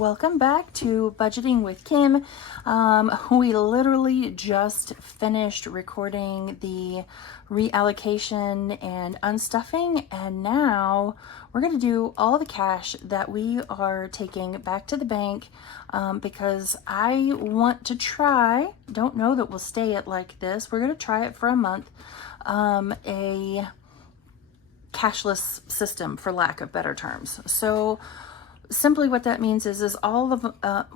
welcome back to Budgeting with Kim. We literally just finished recording the reallocation and unstuffing, and now we're going to do all the cash that we are taking back to the bank because I want to try, don't know that we'll stay it like this, we're going to try it for a month, a cashless system, for lack of better terms. So simply what that means is all of,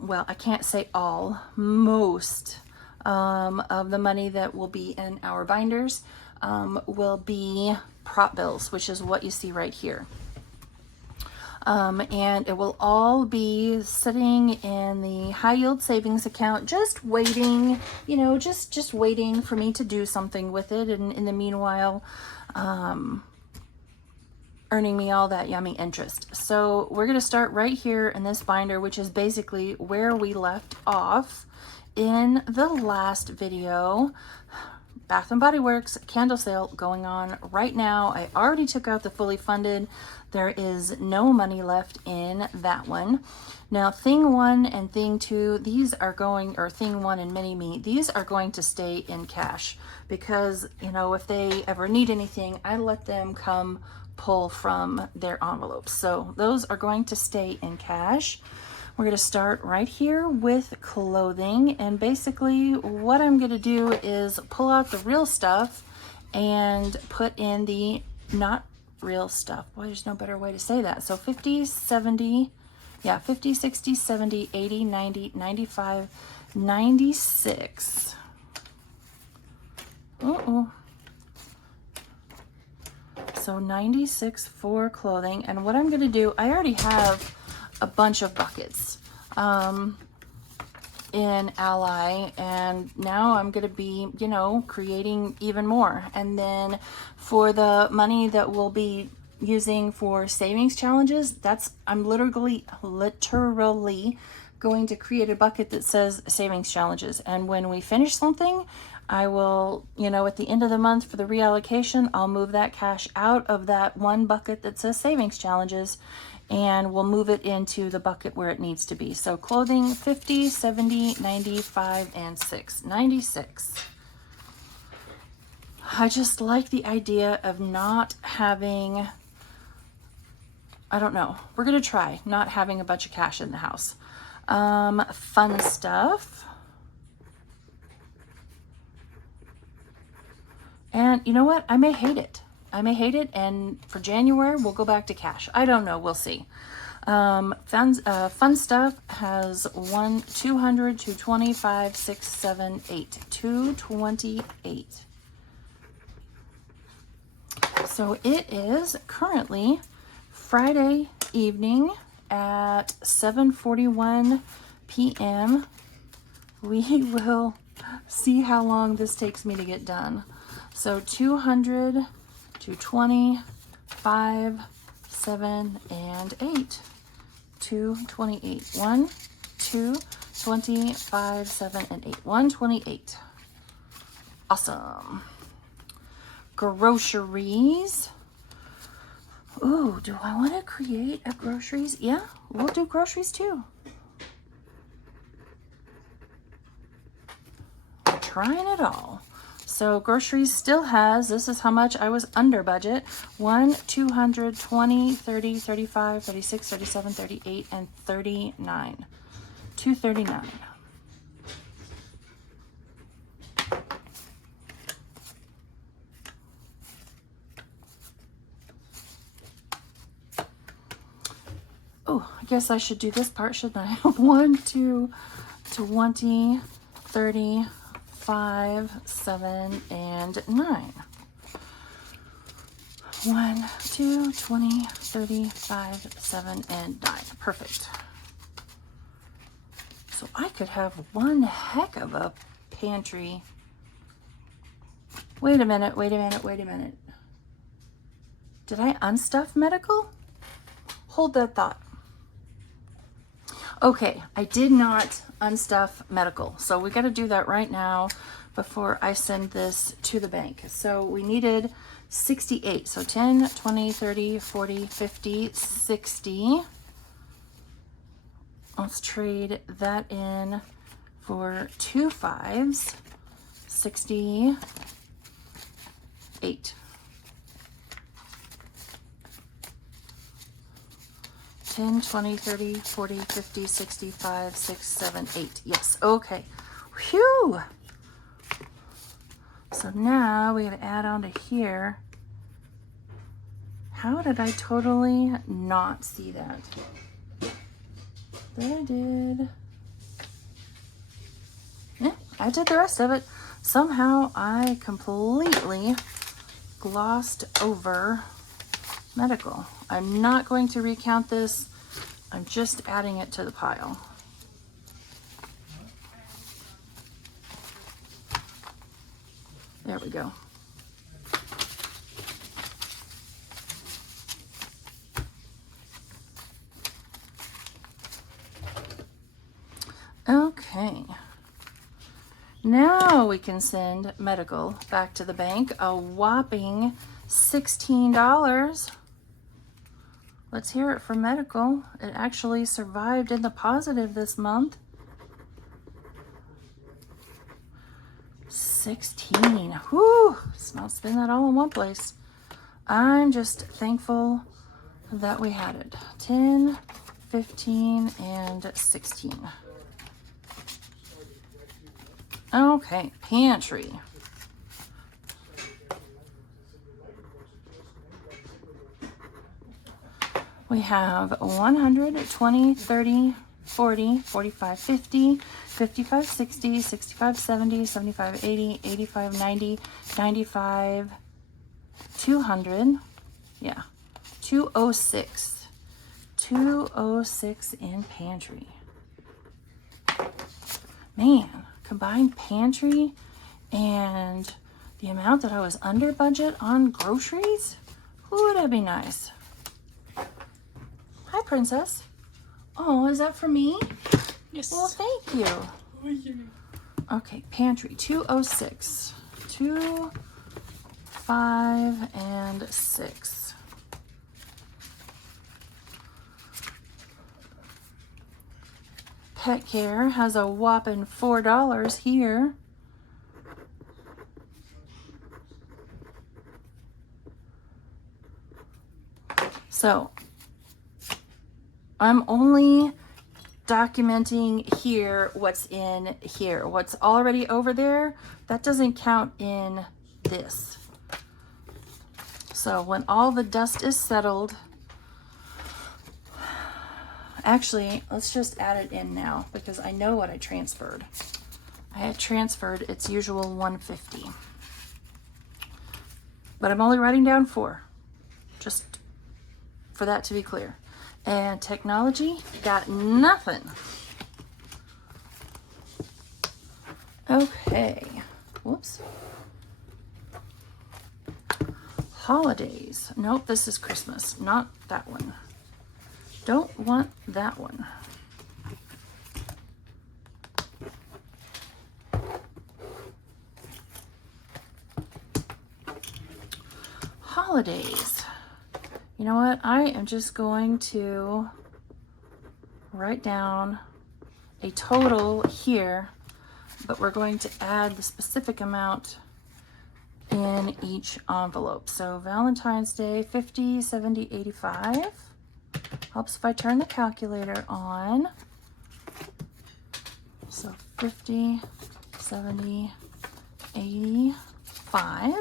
well, I can't say all, most of the money that will be in our binders will be prop bills, which is what you see right here. And it will all be sitting in the high yield savings account, just waiting, you know, just waiting for me to do something with it. And in the meanwhile, earning me all that yummy interest. So we're going to start right here in this binder, which is basically where we left off in the last video. Bath and Body Works candle sale going on right now. I already took out the fully funded. There is no money left in that one. Now, thing one and thing two, these are going, or thing one and mini me, these are going to stay in cash because, you know, if they ever need anything, I let them come pull from their envelopes. So those are going to stay in cash. We're going to start right here with clothing, and basically what I'm going to do is pull out the real stuff and put in the not real stuff. Boy, there's no better way to say that. So 50, 70, yeah, 50, 60, 70, 80, 90, 95, 96. So 96 for clothing. And what I'm going to do, I already have a bunch of buckets in Ally, and now I'm going to be, you know, creating even more. And then for the money that we'll be using for savings challenges, that's, I'm literally going to create a bucket that says savings challenges. And when we finish something, I will, you know, at the end of the month for the reallocation, I'll move that cash out of that one bucket that says savings challenges, and we'll move it into the bucket where it needs to be. So clothing, 50, 70, 95, and 6. 96. I just like the idea of not having, I don't know, we're going to try not having a bunch of cash in the house. Fun stuff. And you know what? I may hate it. And for January, we'll go back to cash. I don't know. We'll see. Fun stuff has 1, 200, 225, 6, 7, 8. 228. So it is currently Friday evening at 7:41 p.m. We will see how long this takes me to get done. So 200, 220, 5, 7, and 8. 228. 1, 2, 20, 5, 7, and 8. 128. Awesome. Groceries. Ooh, do I want to create a groceries? Yeah, we'll do groceries too. We're trying it all. So groceries still has, this is how much I was under budget. 1, 200, 20, 30, 35, 36, 37, 38, and 39. 239. Oh, I guess I should do this part, shouldn't I? 1, 2, 20, 30, 5, 7, and 9. 1, 2, 20, 30, 5, 7, and 9. Perfect. So I could have one heck of a pantry. Wait a minute. Did I unstuff medical? Hold that thought. Okay, I did not unstuff medical. So we got to do that right now before I send this to the bank. So we needed 68. So 10, 20, 30, 40, 50, 60. Let's trade that in for 2 5s, 68. 10, 20, 30, 40, 50, 65, 6, 7, 8. Yes, okay. Whew! So now we gotta add on to here. How did I totally not see that? That I did. Yeah, I did the rest of it. Somehow I completely glossed over medical. I'm not going to recount this. I'm just adding it to the pile. There we go. Okay. Now we can send medical back to the bank, a whopping $16. Let's hear it for medical. It actually survived in the positive this month. 16. Whew! Let's not spend that all in one place. I'm just thankful that we had it. 10, 15, and 16. Okay, pantry. We have 100, 20, 30, 40, 45, 50, 55, 60, 65, 70, 75, 80, 85, 90, 95, 200. Yeah, 206. 206 in pantry. Man, combined pantry and the amount that I was under budget on groceries? Ooh, that'd be nice. Hi, Princess. Oh, is that for me? Yes. Well, thank you. Okay, pantry, 206. 2, 5, and 6. Pet care has a whopping $4 here. So I'm only documenting here what's in here. What's already over there, that doesn't count in this. So when all the dust is settled, actually, let's just add it in now because I know what I transferred. I had transferred its usual 150. But I'm only writing down 4, just for that to be clear. And technology, got nothing. Okay, whoops. Holidays, nope, this is Christmas, not that one. Don't want that one. Holidays. You know what? I am just going to write down a total here, but we're going to add the specific amount in each envelope. So Valentine's Day, 50, 70, 85. Helps if I turn the calculator on. So 50, 70, 85.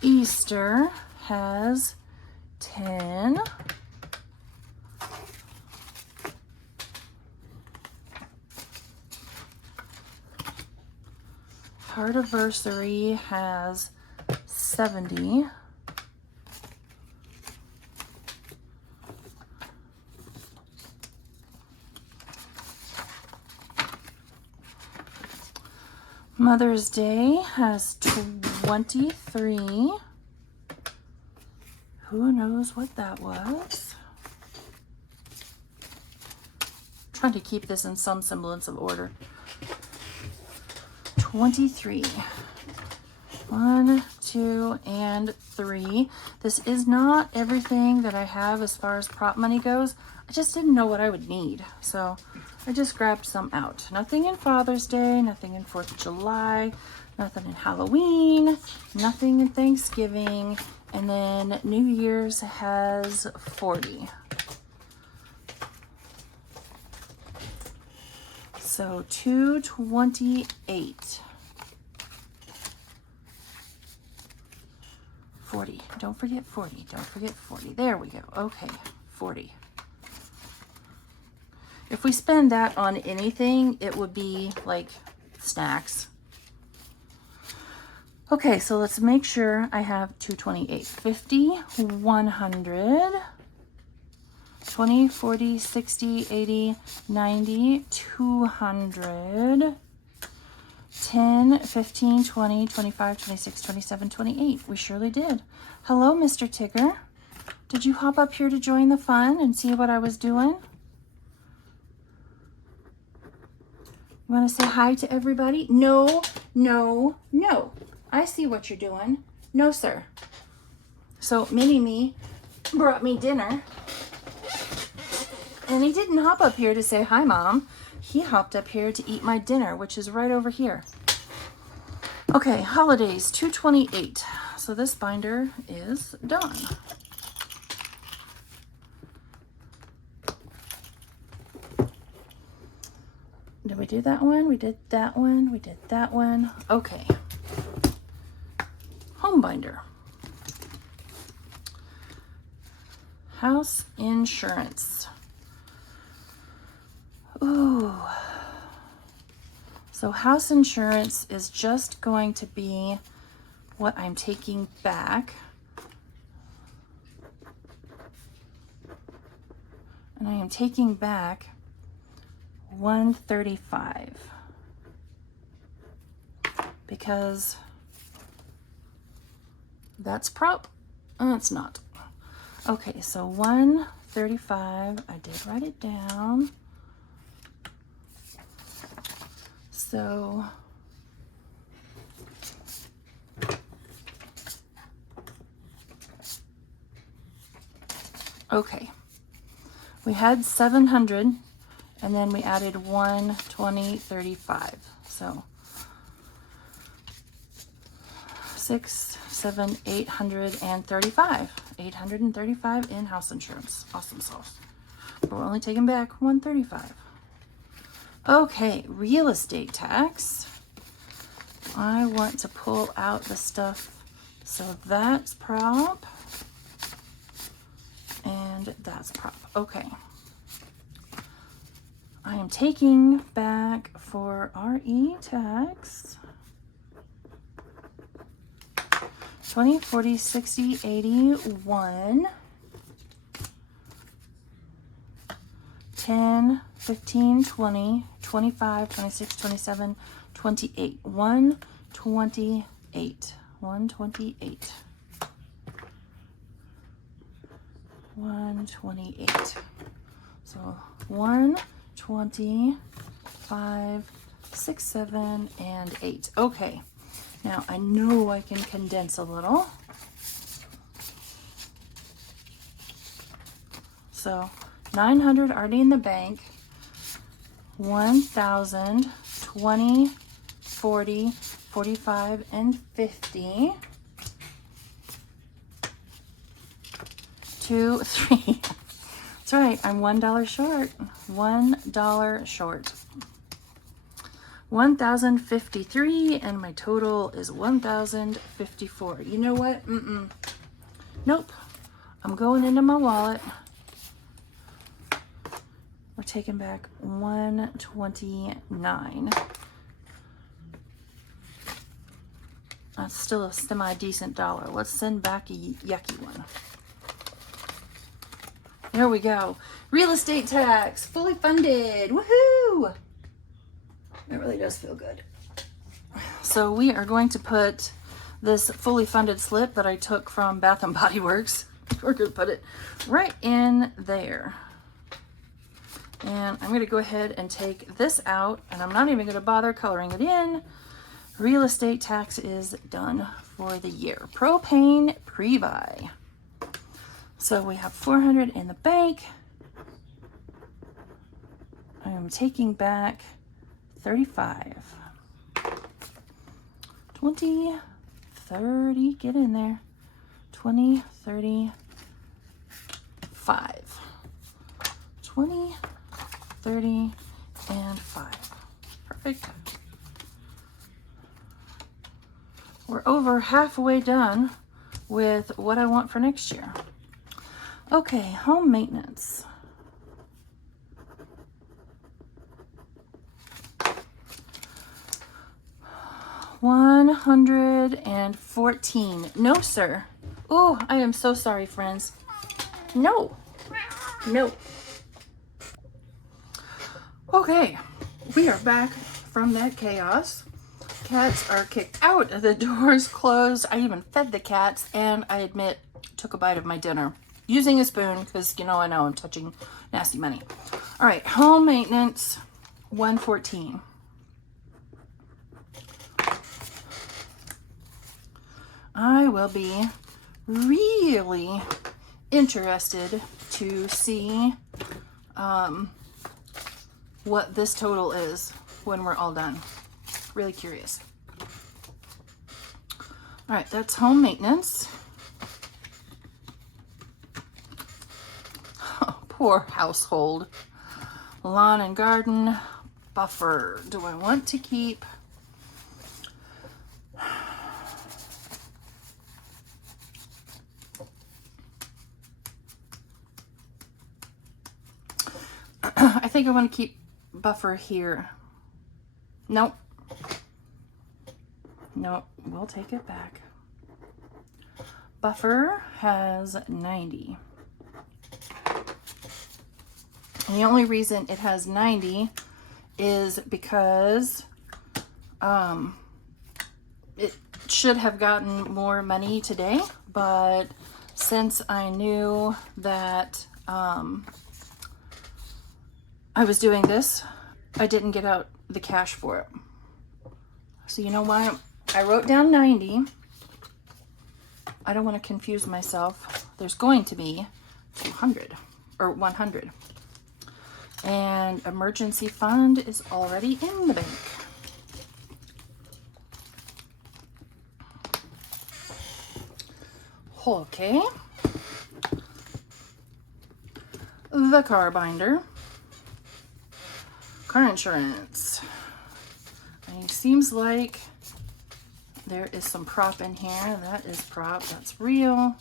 Easter has 10. Heartiversary has 70. Mother's Day has 23. Who knows what that was? Trying to keep this in some semblance of order. 23. 1, 2, and 3. This is not everything that I have as far as prop money goes. I just didn't know what I would need, so I just grabbed some out. Nothing in Father's Day, nothing in 4th of July, nothing in Halloween, nothing in Thanksgiving, and then New Year's has 40. So 228. 40. Don't forget 40. Don't forget 40. There we go. Okay, 40. If we spend that on anything, it would be like snacks. Okay, so let's make sure I have 228. 50, 100, 20, 40, 60, 80, 90, 200, 10, 15, 20, 25, 26, 27, 28. We surely did. Hello, Mr. Tigger. Did you hop up here to join the fun and see what I was doing? You want to say hi to everybody? No, no, no. I see what you're doing. No, sir. So Mini-Me brought me dinner. And he didn't hop up here to say hi, Mom. He hopped up here to eat my dinner, which is right over here. Okay, holidays, 228. So this binder is done. Did we do that one? We did that one. We did that one. Okay. Home binder. House insurance. Ooh. So house insurance is just going to be what I'm taking back. And I am taking back 135 because that's prop. It's not. Okay, so 135. I did write it down. So okay, we had 700 and then we added 120.35. So 6, 7, 835. 835 in house insurance. Awesome sauce. But we're only taking back 135. Okay, real estate tax. I want to pull out the stuff. So that's prop. And that's prop. Okay. I am taking back for RE tax 20, 40, 60, 81, 10, 15, 20, 25, 26, 27, 28. 128. 128. 128. So 125, 6, 7, and 8. Okay. Now I know I can condense a little. So 900 already in the bank. 1,000, 20, 40, 45, and 50. 2, 3. That's right, I'm $1 short. $1 short. 1,053, and my total is 1,054. You know what? Nope. I'm going into my wallet. We're taking back 129. That's still a semi-decent dollar. Let's send back a yucky one. There we go. Real estate tax, fully funded. Woohoo! It really does feel good. So we are going to put this fully funded slip that I took from Bath & Body Works. We're going to put it right in there. And I'm going to go ahead and take this out, and I'm not even going to bother coloring it in. Real estate tax is done for the year. Propane pre-buy. So we have 400 in the bank. I am taking back 35. 20, 30, get in there. 20, 30, 5. 20, 30, and 5. Perfect. We're over halfway done with what I want for next year. Okay, home maintenance. $114. No, sir. Oh, I am so sorry, friends. No. No. Okay, we are back from that chaos. Cats are kicked out, the doors closed. I even fed the cats, and I admit, took a bite of my dinner using a spoon because, you know, I know I'm touching nasty money. All right, home maintenance, $114. I will be really interested to see what this total is when we're all done. Really curious. All right, that's home maintenance. Oh, poor household. Lawn and garden, buffer. Do I want to keep? I think I want to keep buffer here. Nope. Nope, we'll take it back. Buffer has 90. And the only reason it has 90 is because it should have gotten more money today, but since I knew that I was doing this, I didn't get out the cash for it. So you know what? I wrote down 90. I don't want to confuse myself. There's going to be 200 or 100. And emergency fund is already in the bank. Okay. The car binder. Car insurance. It seems like there is some prop in here. That is prop. That's real.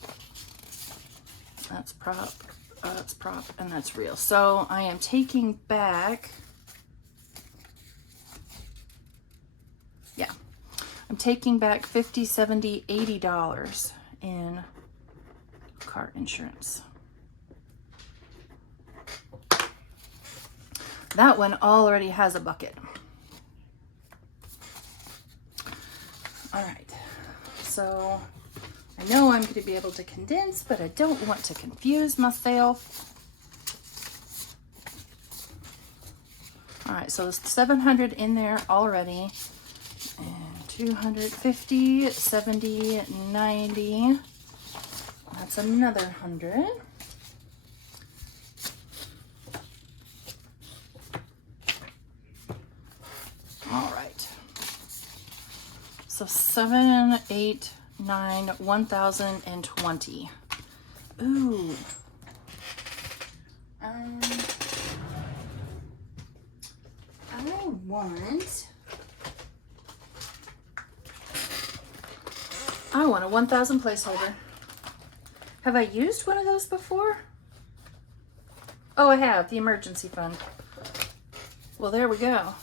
That's prop. That's prop. And that's real. So I am taking back. Yeah. I'm taking back $50, $70, $80 in car insurance. That one already has a bucket. All right, so I know I'm going to be able to condense, but I don't want to confuse myself. All right, so there's 700 in there already, and 250, 70, 90. That's another 100. All right. So 7, 8, 9, 1,020. Ooh. I want a 1,000 placeholder. Have I used one of those before? Oh, I have, the emergency fund. Well, there we go.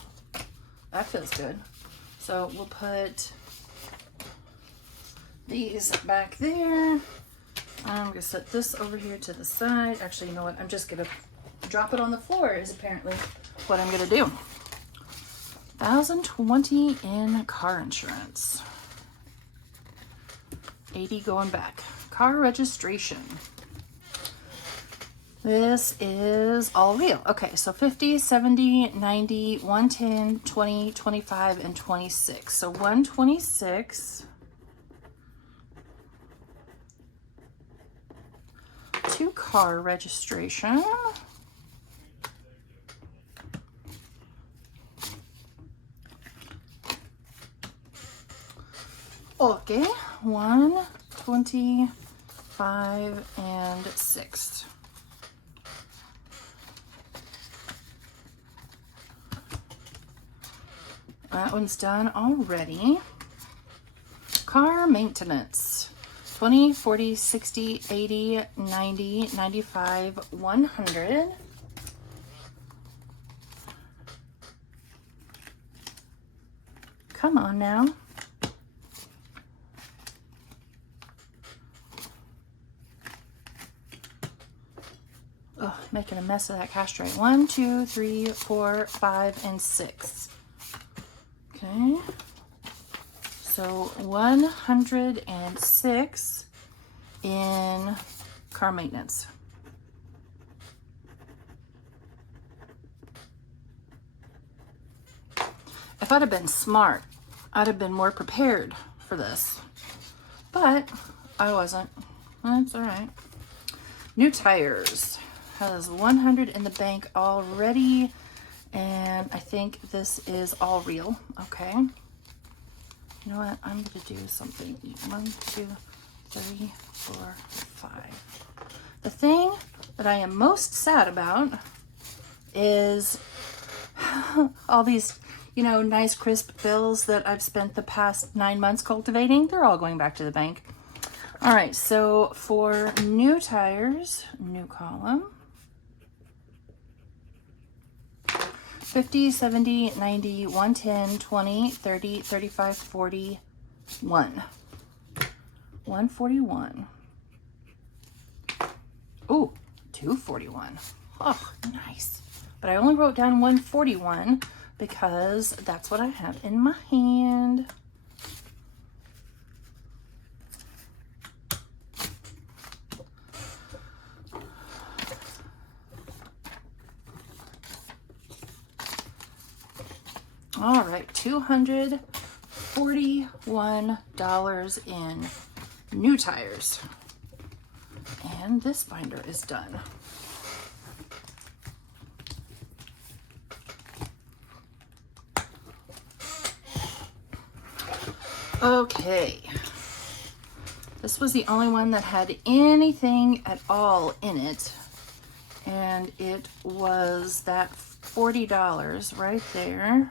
That feels good. So we'll put these back there. I'm gonna set this over here to the side. Actually, you know what? I'm just gonna drop it on the floor is apparently what I'm gonna do. 1,020 in car insurance. 80 going back. Car registration. This is all real. Okay, so 50, 70, 90, 110, 20, 25, and 26. So 126, 2 car registration. Okay, 1, 25, and 6. That one's done already. Car maintenance. 20, 40, 60, 80, 90, 95, 100. Come on now. Ugh, making a mess of that cash tray. 1, 2, 3, 4, 5, and 6. Okay. So 106 in car maintenance. If I'd have been smart, I'd have been more prepared for this, but I wasn't. That's all right. New tires has 100 in the bank already, and I think this is all real. Okay. You know what? I'm going to do something. 1, 2, 3, 4, 5. The thing that I am most sad about is all these, you know, nice crisp bills that I've spent the past 9 months cultivating. They're all going back to the bank. All right, so for new tires, new column. 50, 70, 90, 110, 20, 30, 35, 40, 1. 141. Ooh, 241. Oh, nice. But I only wrote down 141 because that's what I have in my hand. All right, $241 in new tires. And this binder is done. Okay. This was the only one that had anything at all in it. And it was that $40 right there.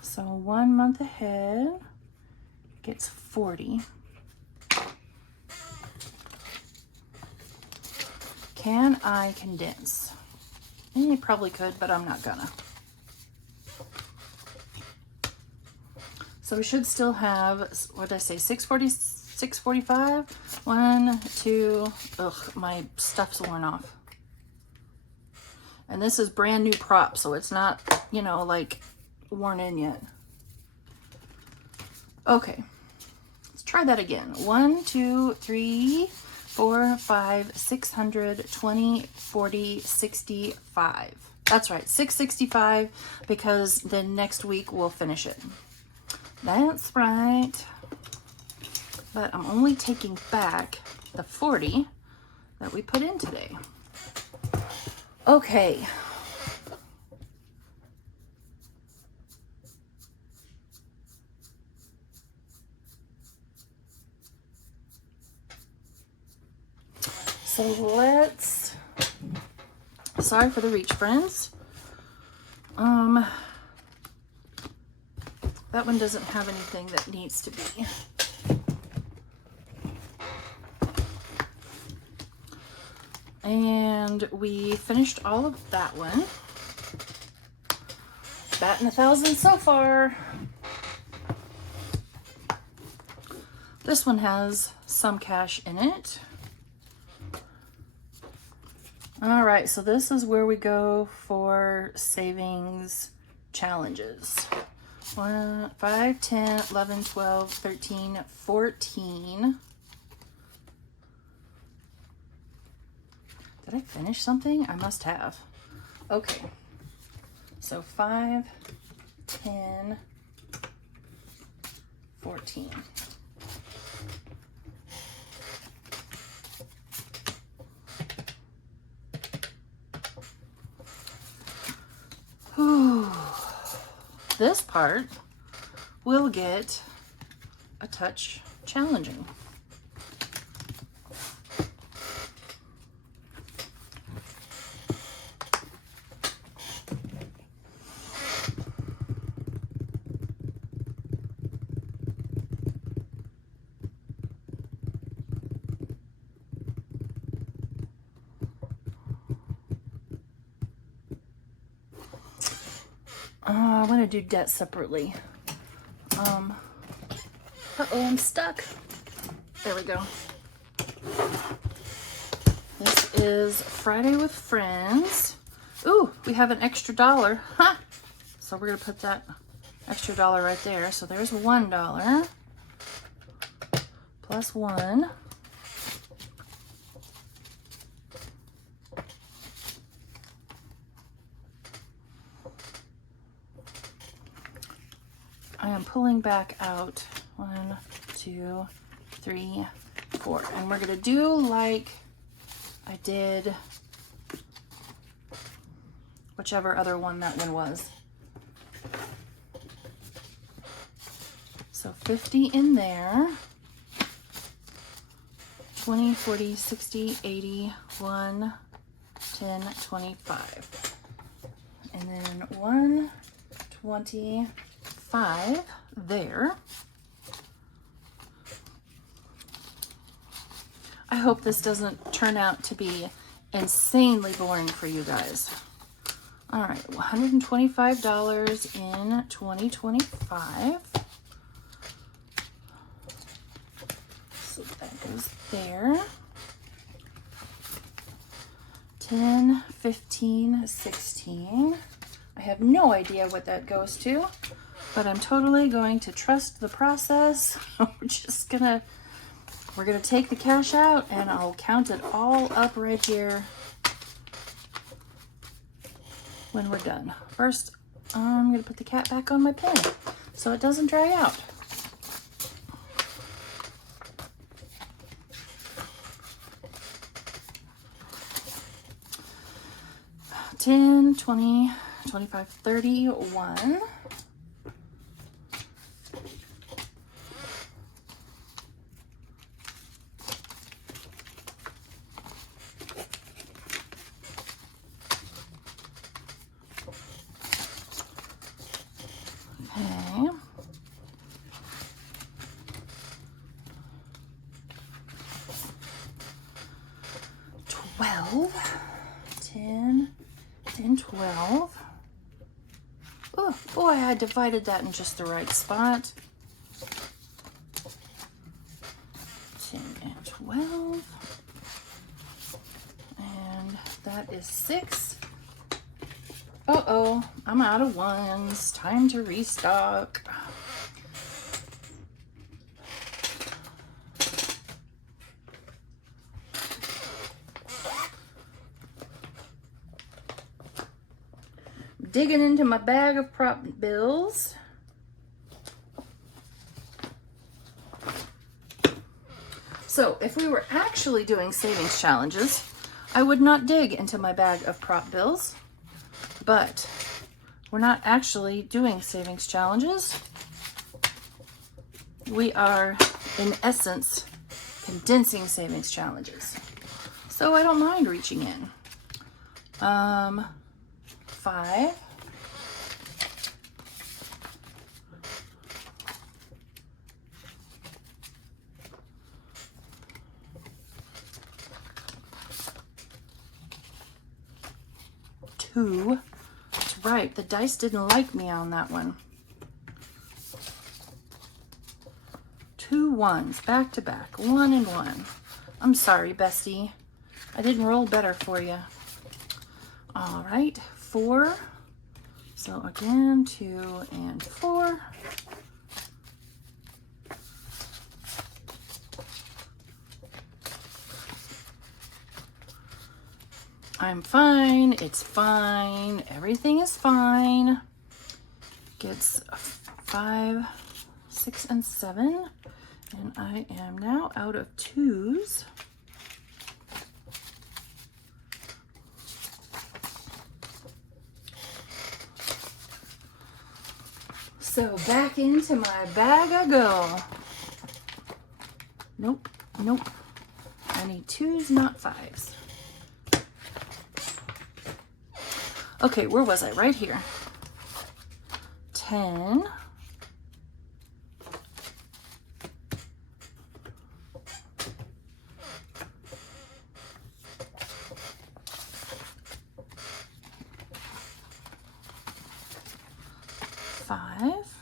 So 1 month ahead gets 40. Can I condense? I probably could, but I'm not gonna. So we should still have, what did I say, 640, 645? 1, 2, ugh, my stuff's worn off. And this is brand new prop, so it's not, you know, like worn in yet. Okay, let's try that again. 1, 2, 3, 4, 5, 600, 20, 40, 65. That's right, 665, because then next week we'll finish it. That's right. But I'm only taking back the 40 that we put in today. Okay. So let's, sorry for the reach, friends. That one doesn't have anything that needs to be. And we finished all of that one. Batting 1,000 so far. This one has some cash in it. All right, so this is where we go for savings challenges. 1, 5, 10, 11, 12, 13, 14. Did I finish something? I must have. Okay. So 5, 10, 14. Whew. This part will get a touch challenging. I want to do debt separately. Uh-oh, I'm stuck. There we go. This is Friday with Friends. Ooh, we have an extra $1. Ha! So we're going to put that extra $1 right there. So there's $1 plus 1. I am pulling back out 1, 2, 3, 4. And we're going to do like I did whichever other one that one was. So 50 in there. 20, 40, 60, 80, 1, 10, 25. And then 125 there. I hope this doesn't turn out to be insanely boring for you guys. All right, $125 in 2025. So that goes there. 10, 15, 16. I have no idea what that goes to, but I'm totally going to trust the process. We're gonna take the cash out and I'll count it all up right here when we're done. First, I'm gonna put the cat back on my pen so it doesn't dry out. $10, $20, $25, $31. Okay. 12, 10, and 12. Oh, boy, I divided that in just the right spot. 10 and 12. And that is 6. Uh-oh, I'm out of ones. Time to restock. Digging into my bag of prop bills. So if we were actually doing savings challenges, I would not dig into my bag of prop bills, but we're not actually doing savings challenges. We are, in essence, condensing savings challenges. So I don't mind reaching in. 5. 2. That's right, the dice didn't like me on that one. 2 ones back to back, 1 and 1. I'm sorry, bestie. I didn't roll better for you. All right, 4. So again, 2 and 4. I'm fine. It's fine. Everything is fine. Gets 5, 6, and 7. And I am now out of 2s. So back into my bag I go. Nope, nope. I need 2s, not 5s. Okay, where was I? Right here. 10. 5.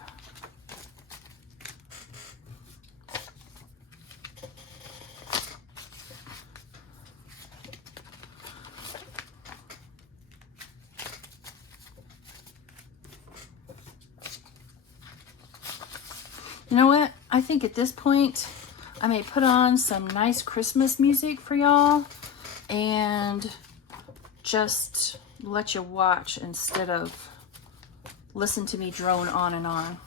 You know what? I think at this point, I may put on some nice Christmas music for y'all and just let you watch instead of listen to me drone on and on.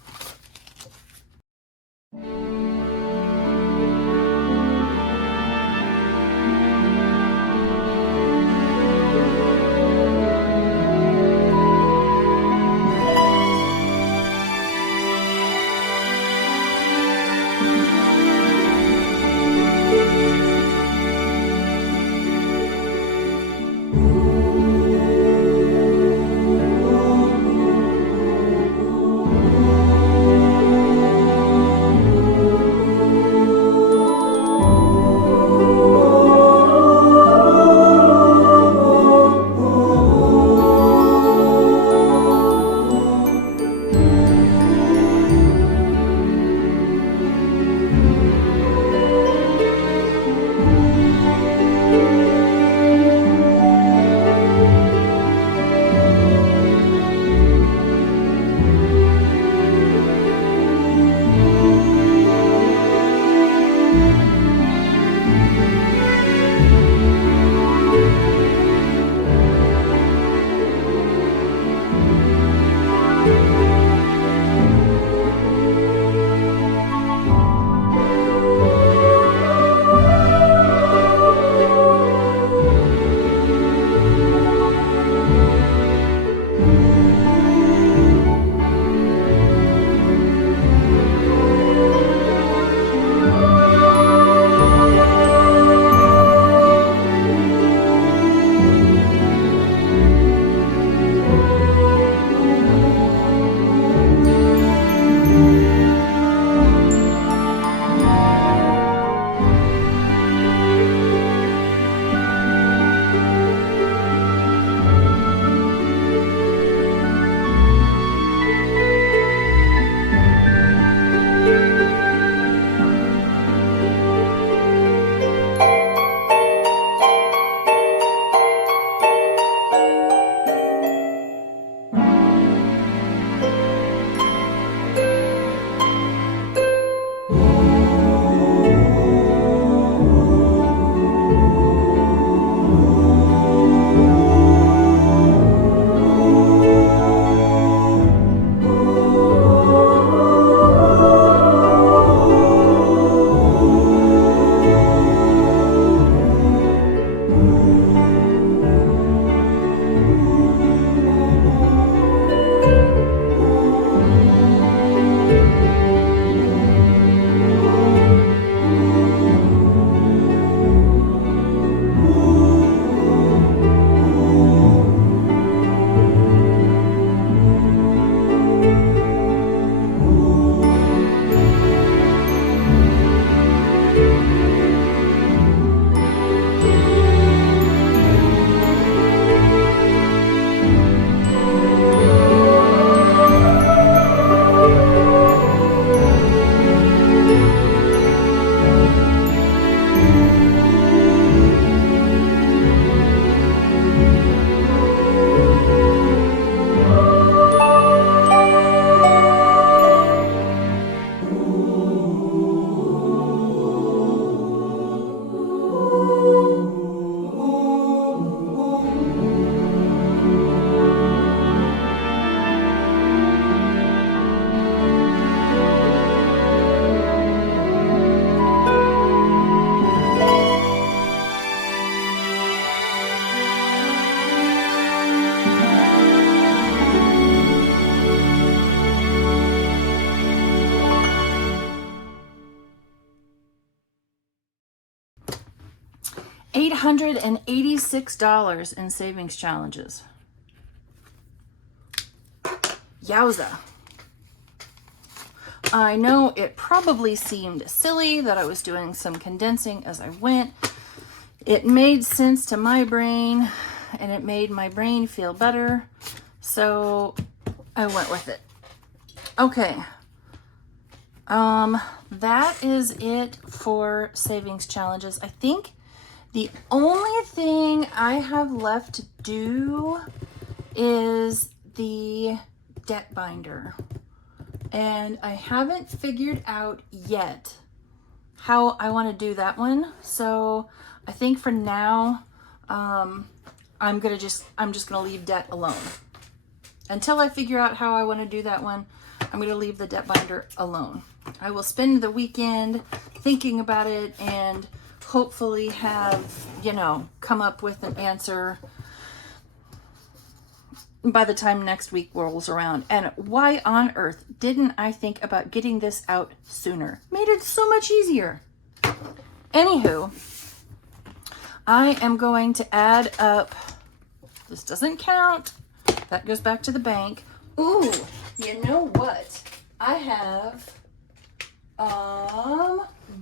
$486 in savings challenges. Yowza. I know it probably seemed silly that I was doing some condensing as I went. It made sense to my brain, and it made my brain feel better, so I went with it. Okay. That is it for savings challenges. I think the only thing I have left to do is the debt binder. And I haven't figured out yet how I want to do that one. So I think for now, I'm just gonna leave debt alone. Until I figure out how I want to do that one, I'm gonna leave the debt binder alone. I will spend the weekend thinking about it and hopefully have, come up with an answer by the time next week rolls around. And why on earth didn't I think about getting this out sooner? Made it so much easier. Anywho, I am going to add up, this doesn't count, that goes back to the bank. Ooh, you know what? I have,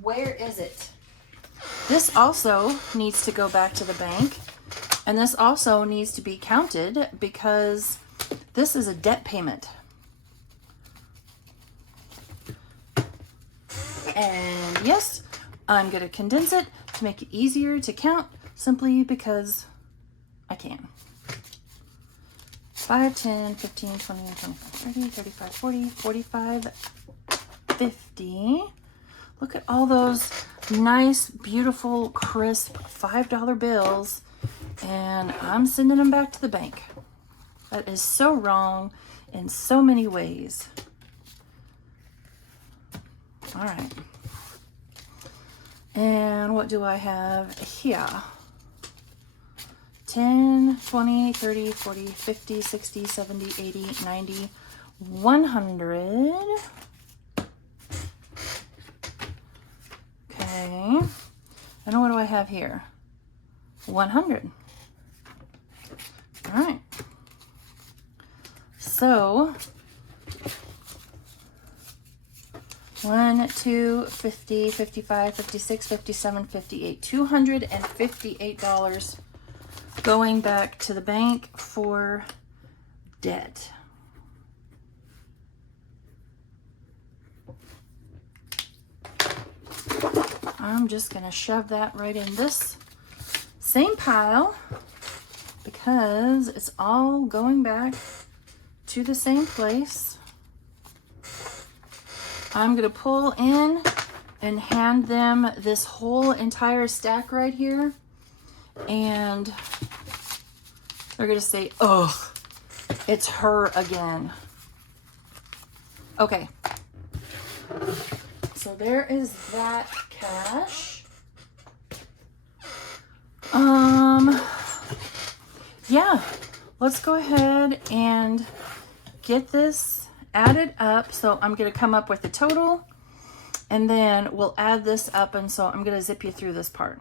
where is it? This also needs to go back to the bank. And this also needs to be counted because this is a debt payment. And yes, I'm going to condense it to make it easier to count simply because I can. 5, 10, 15, 20, 25, 30, 35, 40, 45, 50. Look at all those nice, beautiful, crisp $5 bills. And I'm sending them back to the bank. That is so wrong in so many ways. All right. And what do I have here? 10, 20, 30, 40, 50, 60, 70, 80, 90, 100. Okay. And what do I have here? 100. All right. So 1, 2, 50, 55, 56, 57, 58, $258 going back to the bank for debt. I'm just going to shove that right in this same pile because it's all going back to the same place. I'm going to pull in and hand them this whole entire stack right here. And they're going to say, oh, it's her again. Okay. So there is that cash. Yeah, let's go ahead and get this added up. So I'm going to come up with the total and then we'll add this up. And so I'm going to zip you through this part.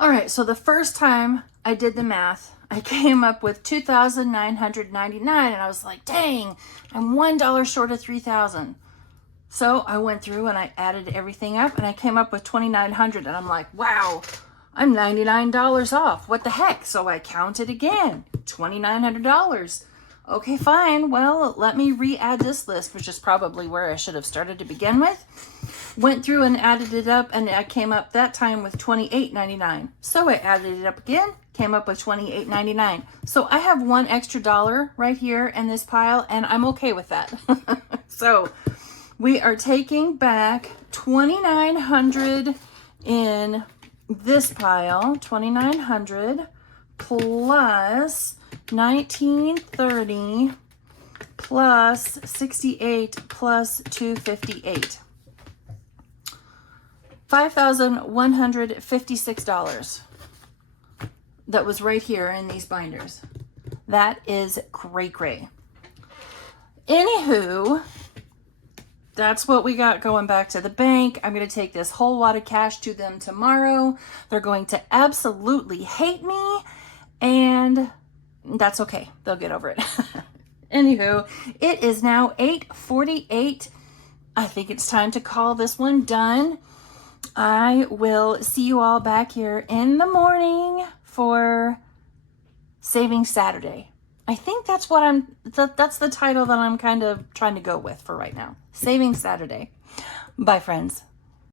All right, so the first time I did the math, I came up with $2,999, and I was like, dang, I'm $1 short of 3,000. So I went through and I added everything up, and I came up with 2,900, and I'm like, wow, I'm $99 off. What the heck? So I counted again, $2,900. Okay, fine. Well, let me re-add this list, which is probably where I should have started to begin with. Went through and added it up, and I came up that time with $28.99. So I added it up again, came up with $28.99. So I have $1 extra right here in this pile, and I'm okay with that. So we are taking back $2,900 in this pile, $2,900 plus $1,930 plus $68 plus $258. $5,156 that was right here in these binders. That is cray-cray. Anywho, that's what we got going back to the bank. I'm going to take this whole wad of cash to them tomorrow. They're going to absolutely hate me, and that's okay. They'll get over it. Anywho, it is now 8:48. I think it's time to call this one done. I will see you all back here in the morning for Saving Saturday. I think that's what that's the title that I'm kind of trying to go with for right now. Saving Saturday. Bye, friends.